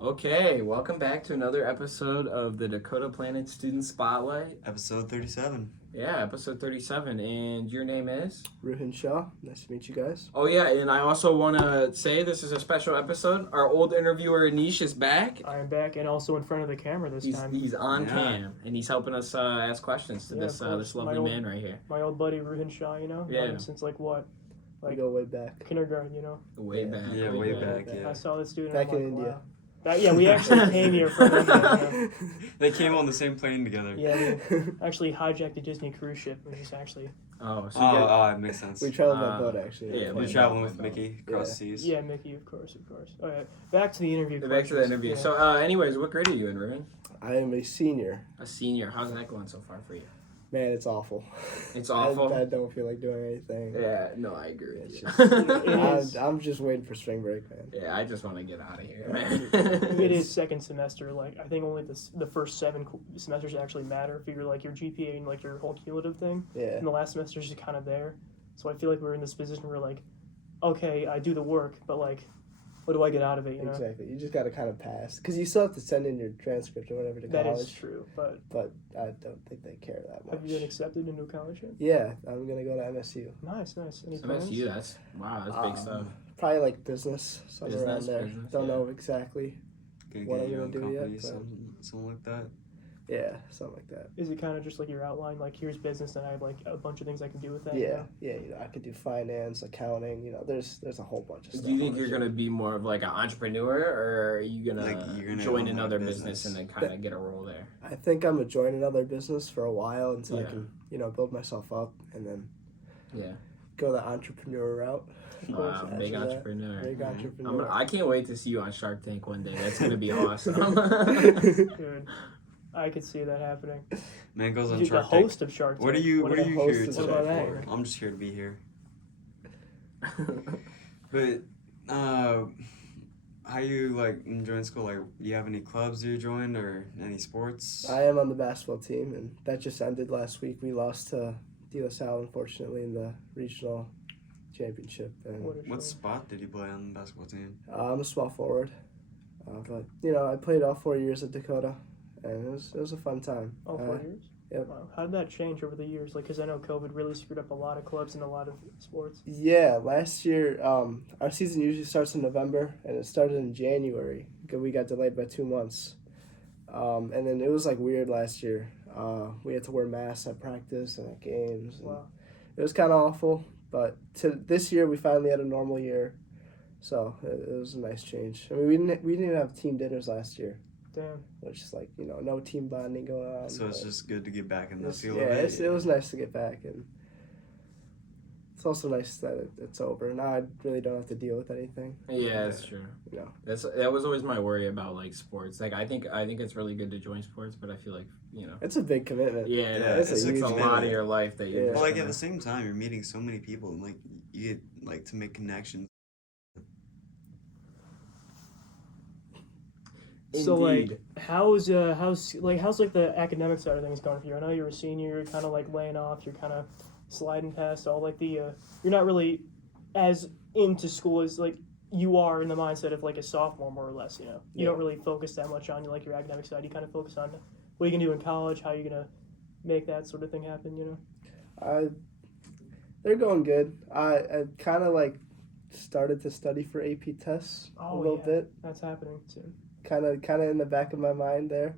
Okay, welcome back to another episode of the Dakota Planet Student Spotlight. Episode 37. Yeah, episode 37. And your name is? Ruhin Shah. Nice to meet you guys. Oh, yeah, and I also want to say this is a special episode. Our old interviewer, Anish, is back. I am back and also in front of the camera this time. He's on cam, and he's helping us ask questions to this lovely man right here. My old buddy, Ruhin Shah, you know? Yeah. Since, like, what? We go way back. Kindergarten, you know? Way back. Yeah, way back, yeah. I saw this dude Back and I'm in like, India. Wow. We actually came here from India. You know? They came on the same plane together. Yeah, we actually hijacked a Disney cruise ship, which is actually... Oh, so it makes sense. We traveled by boat, actually. Yeah, You're traveling with Mickey across seas. Yeah, Mickey, of course. Oh, yeah. Back to the interview. back to the interview. Yeah. So, anyways, what grade are you in, Ruben? I am a senior. A senior. How's that going so far for you? Man, it's awful. It's awful? I don't feel like doing anything. Yeah, no, I agree. It's Just, I'm just waiting for spring break, man. yeah, I just want to get out of here, man. It is second semester. Like, I think only the first 7 semesters actually matter for your GPA and, like, your whole cumulative thing. Yeah. And the last semester is just kind of there. So I feel like we're in this position where, like, okay, I do the work, but, like, what do I get out of it, you know? Exactly. You just got to kind of pass. Because you still have to send in your transcript or whatever to That college. is true, but But I don't think they care that much. have you been accepted into college yet? Yeah, I'm going to go to MSU. Nice. Any So plans? that's you. That's big stuff. Probably like business, somewhere around Business, there. business, Don't yeah. know exactly. Gonna What get I'm your gonna own do company, yet, but- something like that. Yeah, something like that. Is it kind of just like your outline, like here's business and I have like a bunch of things I can do with that? You Yeah, know? yeah. You know, I could do finance, accounting. You know, there's a whole bunch of stuff. Do you think you're gonna be more of like an entrepreneur, or are you gonna, Like, you're gonna join own, another like, business and then kind of get a role there? I think I'm gonna join another business for a while until Yeah. I can, build myself up and then Yeah, go the entrepreneur route. wow, big After that, entrepreneur. Big Mhm. entrepreneur. I can't wait to see you on Shark Tank one day. That's gonna be awesome. Dude, I could see that happening. Man goes on Dude, the Shark Tank. host of Shark Tank. What are you the here host today is What about that? for? I'm just here to be here. But how you like enjoying school? Like, do you have any clubs you joined or any sports? I am on the basketball team, and that just ended last week. We lost to De La Salle, unfortunately, in the regional championship. And What a What shame. spot did you play on the basketball team? I'm a small forward, but I played all 4 years at Dakota, and it was a fun time. All 4 years? Yep. Wow. How did that change over the years? Like, because I know COVID really screwed up a lot of clubs and a lot of sports. Yeah, last year, our season usually starts in November, and it started in January. We got delayed by 2 months. And then it was, weird last year. We had to wear masks at practice and at games. And Wow. it was kind of awful, but this year we finally had a normal year. So it was a nice change. I mean, we didn't even have team dinners last year, Damn. which is no team bonding going on. So it's but just good to get back in the it's- field yeah, of it. it was nice to get back, and it's also nice that it's over. Now I really don't have to deal with anything. Yeah, that's true. No. That was always my worry about sports. Like, I think it's really good to join sports, but I feel like It's a big commitment. yeah, Yeah, it's it's a a lot of commitment. your life that you. Yeah. But like at the same time, you're meeting so many people, and like you get to make connections. So Indeed. how's the academic side of things going for you? I know you're a senior, you're kind of like laying off, you're kind of sliding past all like the you're not really as into school as like you are in the mindset of like a sophomore more or less. You Yeah. don't really focus that much on your academic side. You kind of focus on what you can do in college, how you're gonna make that sort of thing happen. They're going good. I kind of started to study for AP tests a Oh, little yeah. bit. That's happening soon. Kind of in the back of my mind there.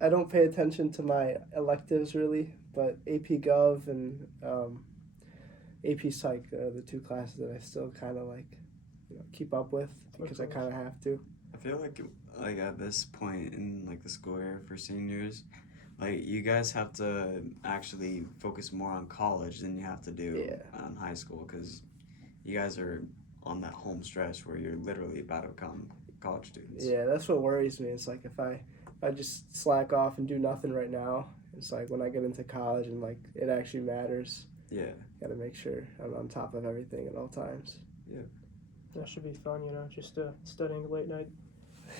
I don't pay attention to my electives really, but AP Gov and AP Psych are the 2 classes that I still kind of keep up with because I kind of have to. I feel like at this point in like the school year for seniors, like you guys have to actually focus more on college than you have to do on high school, because you guys are on that home stretch where you're literally about to become college students. Yeah, that's what worries me. It's like if I just slack off and do nothing right now, it's like when I get into college and it actually matters. Yeah. Got to make sure I'm on top of everything at all times. That should be fun, just studying late night.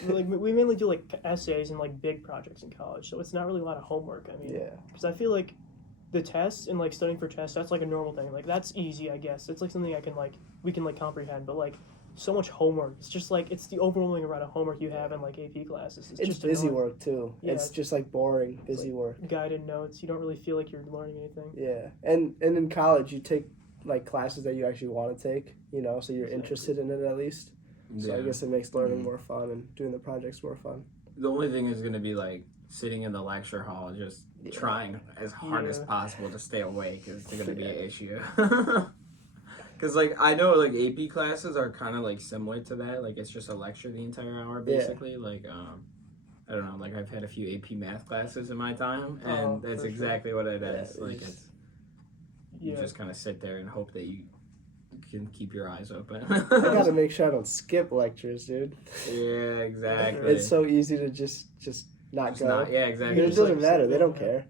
We mainly do essays and big projects in college, so it's not really a lot of homework. I mean, Yeah. because I feel like the tests and studying for tests, that's a normal thing. That's easy, I guess. It's something we can comprehend. But so much homework. It's just like it's the overwhelming amount of homework you have in like AP classes. It's just busy annoying. work too. Yeah, it's just like boring, busy work. Guided notes. You don't really feel like you're learning anything. Yeah, and in college you take like classes that you actually want to take, you know, so you're Exactly. interested in it at least. So Yeah. I guess it makes learning more fun and doing the projects more fun. The only thing is gonna be like sitting in the lecture hall, just trying as hard as Yeah. possible to stay awake is gonna be an Yeah. issue. Because like I know like AP classes are kind of like similar to that. Like it's just a lecture the entire hour basically. Like I don't know. Like I've had a few AP math classes in my time, and Oh, that's for exactly what it Yeah, is. Like it's you Yeah. just kind of sit there and hope that you can keep your eyes open. I gotta make sure I don't skip lectures, dude. Yeah, exactly. It's so easy to just not Just go. not- yeah, And exactly. it Just, doesn't like, matter. sit They there, don't care.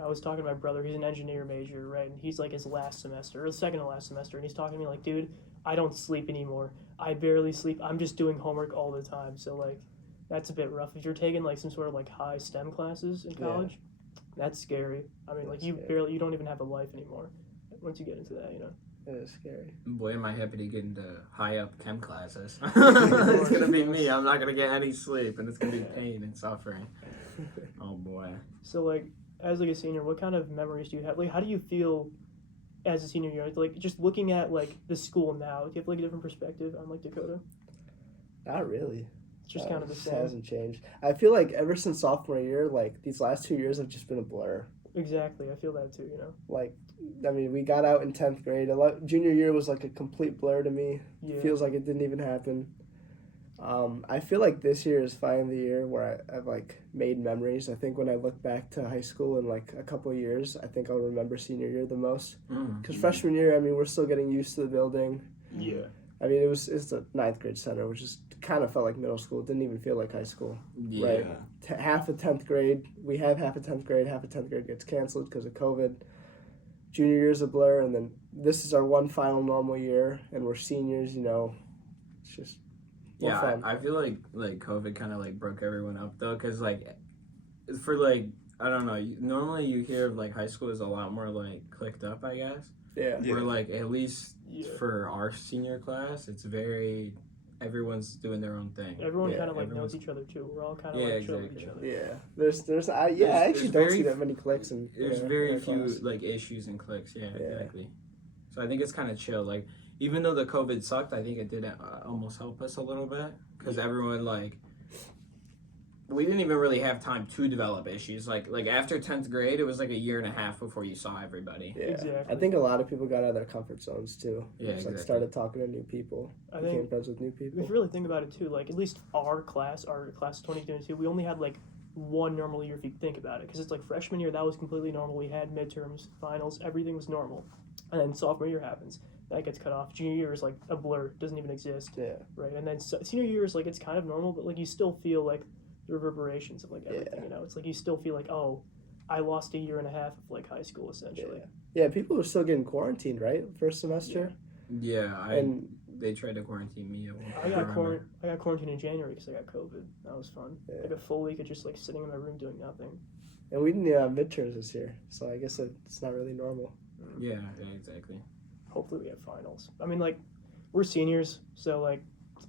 I was talking to my brother. He's an engineer major, right? And he's like his last semester, or second to last semester, and he's talking to me like, dude, I don't sleep anymore. I barely sleep. I'm just doing homework all the time. So like, that's a bit rough. If you're taking like some sort of like high STEM classes in college, that's scary. I mean, like you don't even have a life anymore once you get into that, you know. It is scary. Boy, am I happy to get into high up chem classes. It's gonna be me. I'm not gonna get any sleep, and it's gonna be pain and suffering. Oh boy. So like, as like a senior, what kind of memories do you have? Like, how do you feel as a senior year? Like, just looking at like the school now, do you have like a different perspective on like Dakota? Not really. It's just kind of the It same. hasn't changed. I feel like ever since sophomore year, like these last 2 years have just been a blur. Exactly, I feel that too. You know. Like, I mean, we got out in 10th grade. Junior year was like a complete blur to me. Yeah. Feels like it didn't even happen. I feel like this year is finally the year where I've like made memories. I think when I look back to high school in like a couple of years, I think I'll remember senior year the most. Because freshman year, I mean, we're still getting used to the building. Yeah. I mean, it's the 9th grade center, which is kind of felt like middle school. It didn't even feel like high school. Yeah. Right. Half of 10th grade, we have half of 10th grade. Half of 10th grade gets canceled because of COVID. Junior year's a blur, and then this is our one final normal year, and we're seniors. You know, it's just more Yeah, fun. I feel like COVID kind of like broke everyone up though, because like for like I don't know. Normally you hear of like high school is a lot more like clicked up, I guess. Yeah. Where like at least Yeah. for our senior class, it's very everyone's doing their own thing. Everyone Yeah, kind of like everyone's- knows each other too. We're all kind of Yeah, like chill with exactly. each other. Yeah. I actually There's don't very see that many clicks in. There's in very our few class. like issues and clicks. Yeah, Yeah. exactly. So I think it's kind of chill. Like even though the COVID sucked, I think it did almost help us a little bit because everyone like we didn't even really have time to develop issues. Like after 10th grade, it was like a year and a half before you saw everybody. Yeah. Exactly. I think a lot of people got out of their comfort zones too. Yeah, Just, like exactly. started talking to new people. I Became think friends with new if people. you really think about it too, like at least our class 2022, we only had like one normal year if you think about it, because it's like freshman year that was completely normal. We had midterms, finals, everything was normal, and then sophomore year happens, that gets cut off. Junior year is like a blur, doesn't even exist, Yeah. right? And then senior year is like it's kind of normal, but like you still feel like the reverberations of like everything. Yeah. You know, it's like you still feel like, oh, I lost a year and a half of like high school essentially. Yeah. People were still getting quarantined, right? First semester. Yeah, And they tried to quarantine me at one point. I got remember. quarantined in January because I got COVID. That was fun. Yeah. Like a full week of just like sitting in my room doing nothing. And we didn't even have midterms this year, so I guess it's not really normal. Yeah, exactly. Hopefully we have finals. I mean, like, we're seniors, so like,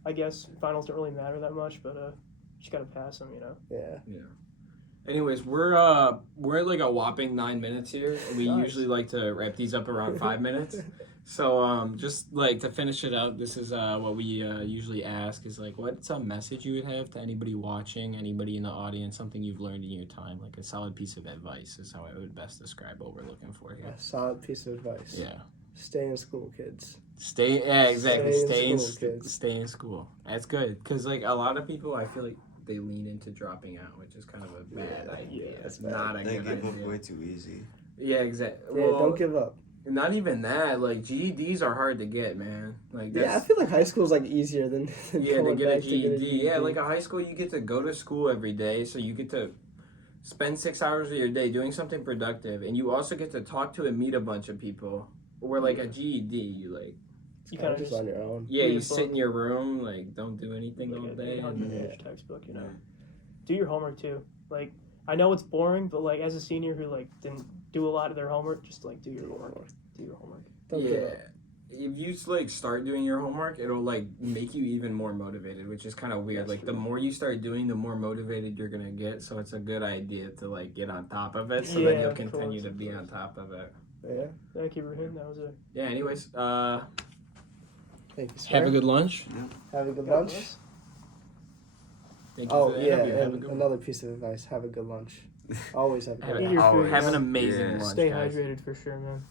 I guess finals don't really matter that much, but just gotta pass them, you know. Yeah. Anyways, we're at like a whopping 9 minutes here. We Nice. usually like to wrap these up around 5 minutes. So just like to finish it out, this is what we usually ask is like, what's a message you would have to anybody watching, anybody in the audience, something you've learned in your time, like a solid piece of advice is how I would best describe what we're looking for here. A solid piece of advice. Yeah. Stay in school, kids. Yeah, exactly. Stay in Stay school, kids. stay in school. That's good because like a lot of people, I feel like they lean into dropping out, which is kind of a bad idea. that's It's bad. not a They good give up idea. way too easy. Yeah, exactly. Yeah, Well, don't give up. not even that. Like GEDs are hard to get, man. Like that's, Yeah, I feel like high school is like easier than yeah, to going get a back to get GED. Yeah, like a high school, you get to go to school every day, so you get to spend 6 hours of your day doing something productive, and you also get to talk to and meet a bunch of people. Where like a GED, you like You kind kind of of just on your own. yeah, Read you a sit book. in your room, like don't do anything all like an day. 800-page textbook, you know. Do your homework too. Like, I know it's boring, but like as a senior who like didn't do a lot of their homework, just like do your homework. Do your homework. Don't give Yeah, up. if you like start doing your homework, it'll like make you even more motivated, which is kind of weird. That's Like the true. more you start doing, the more motivated you're gonna get. So it's a good idea to like get on top of it, so Yeah, that you'll of continue course, to be of on top of it. Yeah. Thank you, Ruhin. That was a Yeah. Anyways, Thank you, sir. have a good lunch. Have a good God lunch. bless. Thank you Oh for the yeah, interview. Have a and good one. another piece of advice: have a good lunch. Always have a Have, good Eat your lunch. food. have an Yeah. amazing Yeah. lunch, Stay guys. hydrated for sure, man.